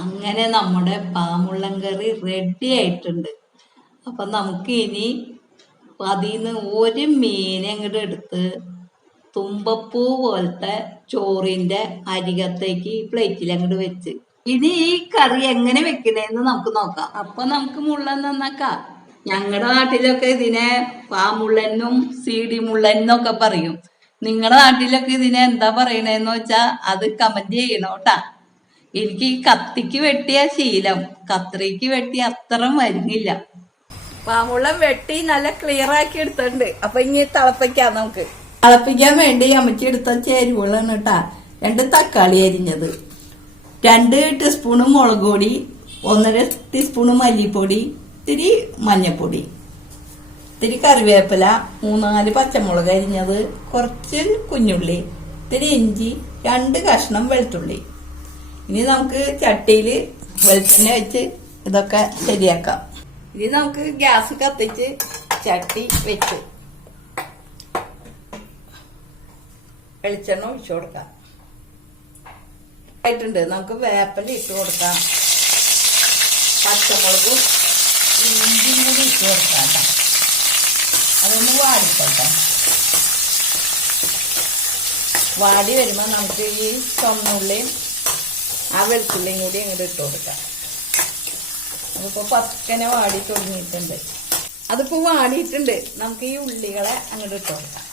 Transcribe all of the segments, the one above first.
അങ്ങനെ നമ്മുടെ പാമുള്ളൻ കറി റെഡി ആയിട്ടുണ്ട്. അപ്പം നമുക്ക് ഇനി അതിൽ നിന്ന് ഒരു മീൻ അങ്ങോട്ട് എടുത്ത് തുമ്പപ്പൂ പോലത്തെ ചോറിൻ്റെ അരികത്തേക്ക് ഈ പ്ലേറ്റിൽ അങ്ങോട്ട് വെച്ച് ഇനി ഈ കറി എങ്ങനെ വെക്കണേന്ന് നമുക്ക് നോക്കാം. അപ്പം നമുക്ക് മുള്ളൻ നന്നാക്കാം. ഞങ്ങളുടെ നാട്ടിലൊക്കെ ഇതിനെ പാമുള്ളനും സീഡി മുള്ളനൊക്കെ പറയും. നിങ്ങളുടെ നാട്ടിലൊക്കെ ഇതിനെ എന്താ പറയണേന്ന് വെച്ചാൽ അത് കമന്റ് ചെയ്യണോട്ടാ. എനിക്ക് ഈ കത്തിക്ക് വെട്ടിയ ശീലം, കത്രിക്ക് വെട്ടി അത്ര വരുന്നില്ല. പാമുള്ളൻ വെട്ടി നല്ല ക്ലിയർ ആക്കി എടുത്തിട്ടുണ്ട്. അപ്പൊ ഇനി തിളപ്പിക്കാം. നമുക്ക് തിളപ്പിക്കാൻ വേണ്ടി അമ്മച്ചി എടുത്ത ചേരുവകളാണ് കേട്ടാ. 2 തക്കാളി അരിഞ്ഞത്, 2 ടീസ്പൂണ് മുളക് പൊടി, 1.5 ടീസ്പൂണ് മല്ലിപ്പൊടി, ഇത്തിരി മഞ്ഞപ്പൊടി, ഇത്തിരി കറിവേപ്പില, 3-4 പച്ചമുളക് അരിഞ്ഞത്, കുറച്ച് കുഞ്ഞുള്ളി, ഇത്തിരി ഇഞ്ചി, 2 കഷ്ണം വെളുത്തുള്ളി. ഇനി നമുക്ക് ചട്ടിയിൽ വെളിച്ചെണ്ണ വെച്ച് ഇതൊക്കെ ശരിയാക്കാം. ഇനി നമുക്ക് ഗ്യാസ് കത്തിച്ച് ചട്ടി വെച്ച് വെളിച്ചെണ്ണ ഒഴിച്ചു കൊടുക്കാം. ആയിട്ടുണ്ട്. നമുക്ക് വേപ്പില ഇട്ട് കൊടുക്കാം. പച്ചമുളകും ഇഞ്ചിയും കൂടി ഇട്ട് കൊടുക്കാം. അതൊന്ന് വാടിക്കോട്ടെ. വാടി വരുമ്പോൾ നമുക്ക് ഈ ചുവന്നുള്ളിയും ആ വെളുത്തുള്ളിയും കൂടി അങ്ങോട്ട് ഇട്ട് കൊടുക്കാം. അതിപ്പോൾ പതുക്കനെ വാടി തുടങ്ങിയിട്ടുണ്ട്. അതിപ്പോൾ വാടിയിട്ടുണ്ട്. നമുക്ക് ഈ ഉള്ളികളെ അങ്ങോട്ട് ഇട്ട് കൊടുക്കാം.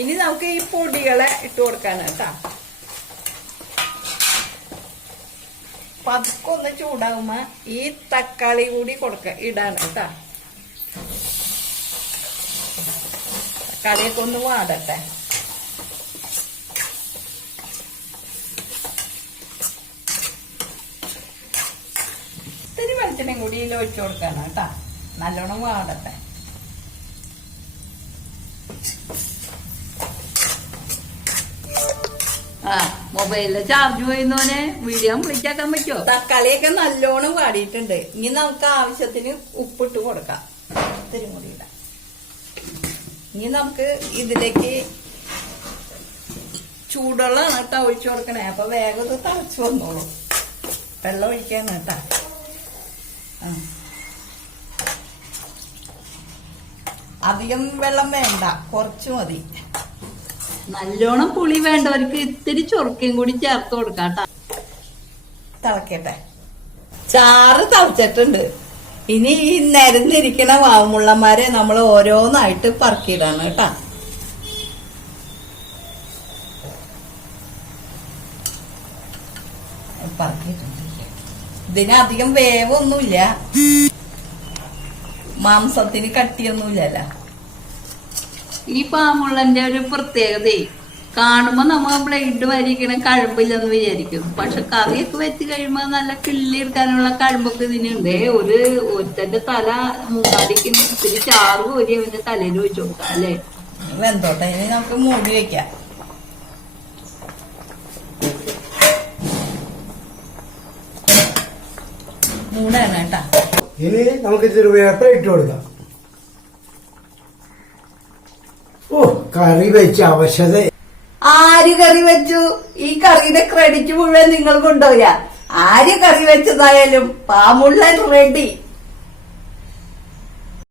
ഇനി നമുക്ക് ഈ പൊടികളെ ഇട്ട് കൊടുക്കാണ് കേട്ടാ. പതുക്കൊന്ന് ചൂടാകുമ്പോ ഈ തക്കാളി കൂടി ഇടാണ് കേട്ടാ. തക്കാളിയൊക്കെ ഒന്ന് വാടട്ടെ. ഇത്തിരി വെളിച്ചെണ്ണയും കൂടി ഇതിൽ ഒഴിച്ചു കൊടുക്കാണ് കേട്ടാ. നല്ലോണം വാടട്ടെ. മൊബൈലിലെ ചാർജ് പോയിന്നോനെ വീഡിയോ വിളിച്ചാക്കാൻ പറ്റുമോ? തക്കാളിയൊക്കെ നല്ലോണം വാടിയിട്ടുണ്ട്. ഇനി നമുക്ക് ആവശ്യത്തിന് ഉപ്പിട്ട് കൊടുക്കാം. ഇത്തിരി കൂടി ഇടാം. ഇനി നമുക്ക് ഇതിലേക്ക് ചൂടുവെള്ളമാണ് കേട്ടാ ഒഴിച്ചു കൊടുക്കണേ. അപ്പൊ വേഗം ഇത് തിളച്ചു വന്നോളൂ. വെള്ളം ഒഴിക്കാണ് കേട്ടാ. അധികം വെള്ളം വേണ്ട, കുറച്ച് മതി. നല്ലോണം പുളി വേണ്ടവർക്ക് ഇത്തിരി ചൊറുക്കയും കൂടി ചേർത്ത് കൊടുക്കാട്ടാ. തിളക്കട്ടെ. ചാറ് തിളച്ചിട്ടുണ്ട്. ഇനി ഈ നിരന്നിരിക്കണ വാമുള്ളന്മാരെ നമ്മൾ ഓരോന്നായിട്ട് പറക്കിയിടാണ് കേട്ടാ. പറക്കിയിട്ടുണ്ട്. ഇതിനധികം വേവൊന്നുമില്ല, മാംസത്തിന് കട്ടിയൊന്നുമില്ലല്ലോ. ഈ പാമുള്ളന്റെ ഒരു പ്രത്യേകത, കാണുമ്പോ നമ്മ ബ്ലേഡ് വരിക്കണ കഴമ്പില്ലെന്ന് വിചാരിക്കും. പക്ഷെ കറിയൊക്കെ വെച്ച് കഴിയുമ്പോ നല്ല കിള്ളി എടുക്കാനുള്ള കഴമ്പൊക്കെ ഇതിനുണ്ട്. ഒരുത്തന്റെ തല മൂന്നാടിക്ക് ഇത്തിരി ചാറ് കോരി അവന്റെ തലയിൽ വെച്ച് കൊടുക്കാം അല്ലേ. വെന്തോട്ടെ. ഇനി നമുക്ക് മൂടി വെക്കാം. മൂടാണ് കേട്ടാ. ഇനി നമുക്ക് ഇത്തിരി വേപ്പ ഇട്ട് കൊടുക്കാം. ഓ, കറി വെച്ച അവശത. ആര് കറി വെച്ചു? ഈ കറിയുടെ ക്രെഡിറ്റ് മുഴുവൻ നിങ്ങൾ കൊണ്ടുപോയാ. ആര് കറി വെച്ചതായാലും പാമുള്ളൻ റെഡി.